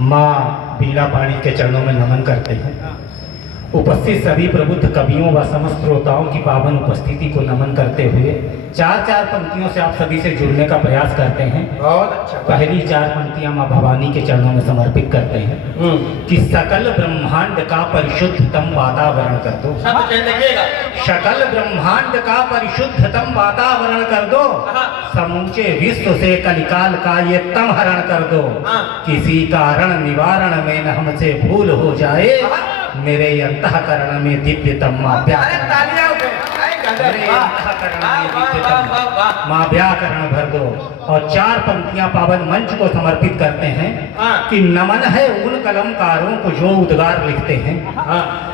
माँ बीला पाणी के चरणों में नमन करते हैं। उपस्थित सभी प्रबुद्ध कवियों व समस्त श्रोताओं की पावन उपस्थिति को नमन करते हुए चार चार पंक्तियों से आप सभी से जुड़ने का प्रयास करते हैं। बहुत अच्छा। पहली चार पंक्तियां माँ भवानी के चरणों में समर्पित करते हैं कि सकल ब्रह्मांड का परिशुद्धतम वातावरण कर दो। सकल ब्रह्मांड का परिशुद्धतम वातावरण कर दो। समूचे विश्व से कलिकाल का ये तम हरण कर दो। किसी कारण निवारण में न हमसे भूल हो जाए, मेरे अंतःकरण में दिव्यतम माँ माँ व्याकरण भर दो। और चार पंक्तियां पावन मंच को समर्पित करते हैं कि नमन है उन कलमकारों को जो उद्गार लिखते हैं।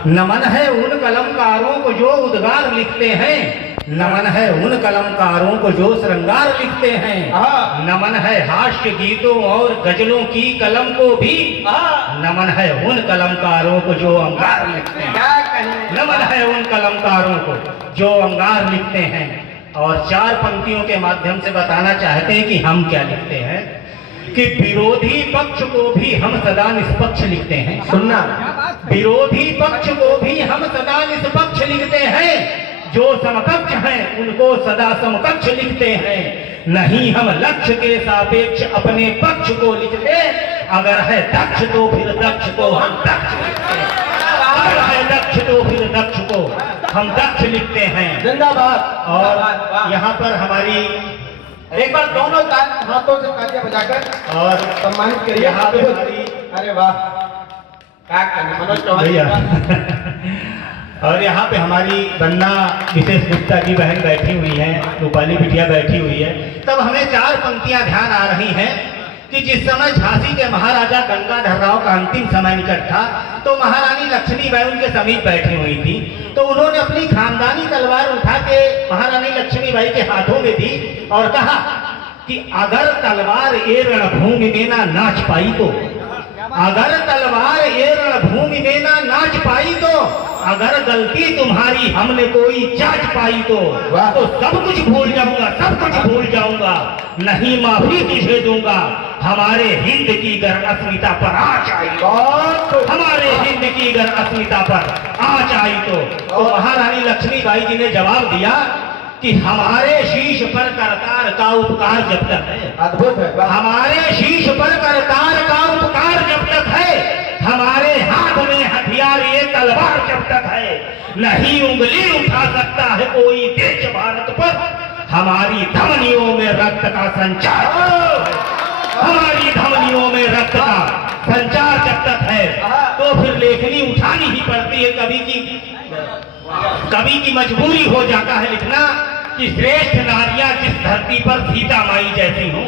नमन है उन कलमकारों को जो उद्गार लिखते हैं। नमन है उन कलमकारों को जो श्रृंगार लिखते हैं। नमन है हास्य गीतों और गजलों की कलम को भी। नमन है उन कलमकारों को जो अंगार लिखते हैं। नमन है उन कलमकारों को जो अंगार लिखते हैं। और चार पंक्तियों के माध्यम से बताना चाहते हैं कि हम क्या लिखते हैं कि विरोधी पक्ष को भी हम सदा निष्पक्ष लिखते हैं। सुनना, विरोधी पक्ष को भी हम सदा निष्पक्ष लिखते हैं। जो समकक्ष हैं उनको सदा समकक्ष लिखते हैं। नहीं हम लक्ष्य के सापेक्ष अपने पक्ष को लिखते। अगर है दक्ष तो फिर दक्ष को हम दक्ष लिखते हैं। अगर है दक्ष तो फिर दक्ष को हम दक्ष लिखते हैं। जिंदाबाद। और यहाँ पर हमारी एक बार दोनों हाथों से तालियां बजाकर और सम्मानित करिए। यहाँ पे हमारी, अरे वाह, क्या करना मनोज चौहान। और यहाँ पे हमारी बन्ना विशेष गुप्ता की बहन बैठी हुई है, रूपाली बिटिया बैठी हुई है। तब हमें चार पंक्तियां ध्यान आ रही हैं कि जिस समय झांसी के महाराजा गंगाधर राव का अंतिम समय निकट था तो महारानी लक्ष्मीबाई उनके समीप बैठी हुई थी। तो उन्होंने अपनी खानदानी तलवार उठा के महारानी लक्ष्मीबाई के हाथों में दी और कहा कि अगर तलवार ये रणभूमि में ना नाच पाई तो, अगर तलवार ये रणभूमि में ना नाच पाई तो, अगर गलती तुम्हारी हमने कोई जांच पाई तो सब कुछ भूल जाऊंगा, सब कुछ भूल जाऊंगा, नहीं माफी तुझे दूंगा। हमारे हिंद की गर अस्मिता पर आँच आई तो, हमारे हिंद की गर अस्मिता पर आँच आई तो महारानी लक्ष्मीबाई जी ने जवाब दिया कि हमारे शीश पर करतार का उपकार जब तक है। अद्भुत है। हमारे शीश पर करतार का उपकार जब तक है, हमारे हाथ में हथियार ये तलवार जब तक है, नहीं उंगली उठा सकता है कोई देश भारत पर। हमारी धमनियों में रक्त का संचार, हमारी धमनियों में रक्त का संचार जब तक है तो फिर लेखनी उठानी ही पड़ती है। कवि की मजबूरी हो जाता है लिखना कि श्रेष्ठ नारियां जिस धरती पर सीता माई जैसी हो,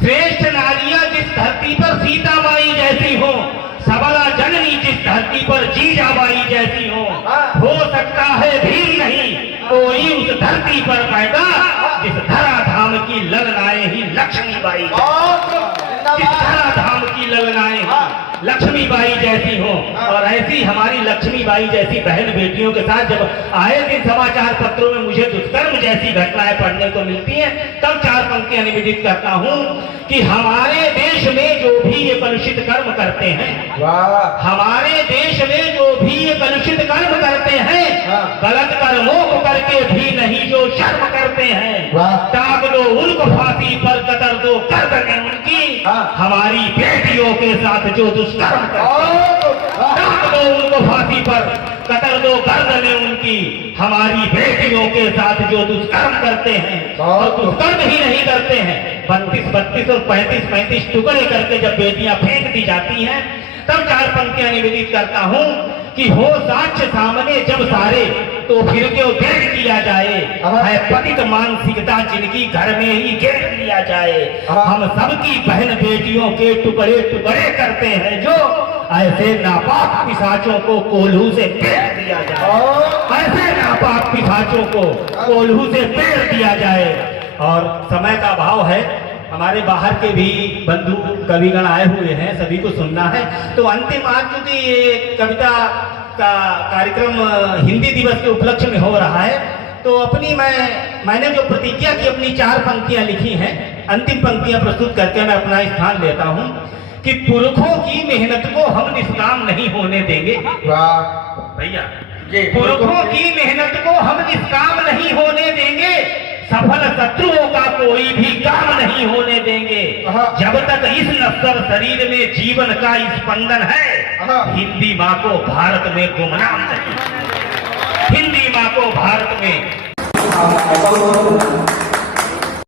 श्रेष्ठ नारियां जिस धरती पर सीता माई जैसी हो, सबला जननी जिस धरती पर जीजा माई जैसी हो सकता है भी नहीं कोई उस धरती पर पैदा जिस धरा धाम की ललनाएं ही लक्ष्मीबाई, जिस धरा धाम की ललनाएं लक्ष्मीबाई जैसी हो। और ऐसी हमारी लक्ष्मीबाई जैसी बहन बेटियों के साथ जब आए दिन समाचार पत्रों में मुझे दुष्कर्म जैसी घटनाएं पढ़ने को मिलती हैं, तब चार पंक्तियां निवेदित करता हूं कि हमारे देश में जो भी ये कलुषित कर्म करते हैं, हमारे देश में जो भी ये कलुषित कर्म करते हैं, गलत कर्मों को करके भी नहीं जो शर्म करते हैं, टांग दो उनको फांसी पर, कतर दो गर्दनें उनकी। हमारी बेटियों के साथ जो दुष्कर्म करते हैं, टांग दो उनको फांसी पर, कतर दो गर्दनें उनकी। हमारी बेटियों के साथ जो दुष्कर्म करते हैं, और दुष्कर्म ही नहीं करते हैं, 32-32 और 35-35 टुकड़े करके जब बेटियां फेंक दी जाती हैं, तब चार पंक्तियां निवेदित करता हूं कि हो साक्ष्य सामने जब सारे तो फिर क्यों देख लिया जाए, है पतित मानसिकता जिनकी घर में ही घेर लिया जाए। हम सबकी बहन बेटियों के टुकड़े टुकड़े करते हैं जो, ऐसे नापाक पिशाचों को कोल्हू से पेड़ दिया जाए, ऐसे नापाक पिशाचों को कोल्हू से पेड़ दिया जाए। और समय का अभाव है, हमारे बाहर के भी बंधु कविगण आए हुए हैं, सभी को सुनना है। तो अंतिम आज क्योंकि ये कविता का कार्यक्रम हिंदी दिवस के उपलक्ष्य में हो रहा है, तो अपनी मैंने जो प्रतिज्ञा की अपनी चार पंक्तियां लिखी हैं, अंतिम पंक्तियां प्रस्तुत करके मैं अपना स्थान लेता हूं कि पुरखों की मेहनत को हम निष्काम नहीं होने देंगे। वाह भैया जी, पुरखों की मेहनत को हम निष्काम नहीं होने देंगे, सफल शत्रुओं का कोई भी काम नहीं होने देंगे। हाँ। जब तक इस नश्वर शरीर में जीवन का स्पंदन है, हाँ। हिंदी माँ को भारत में गुमनाम नहीं, हिंदी माँ को भारत में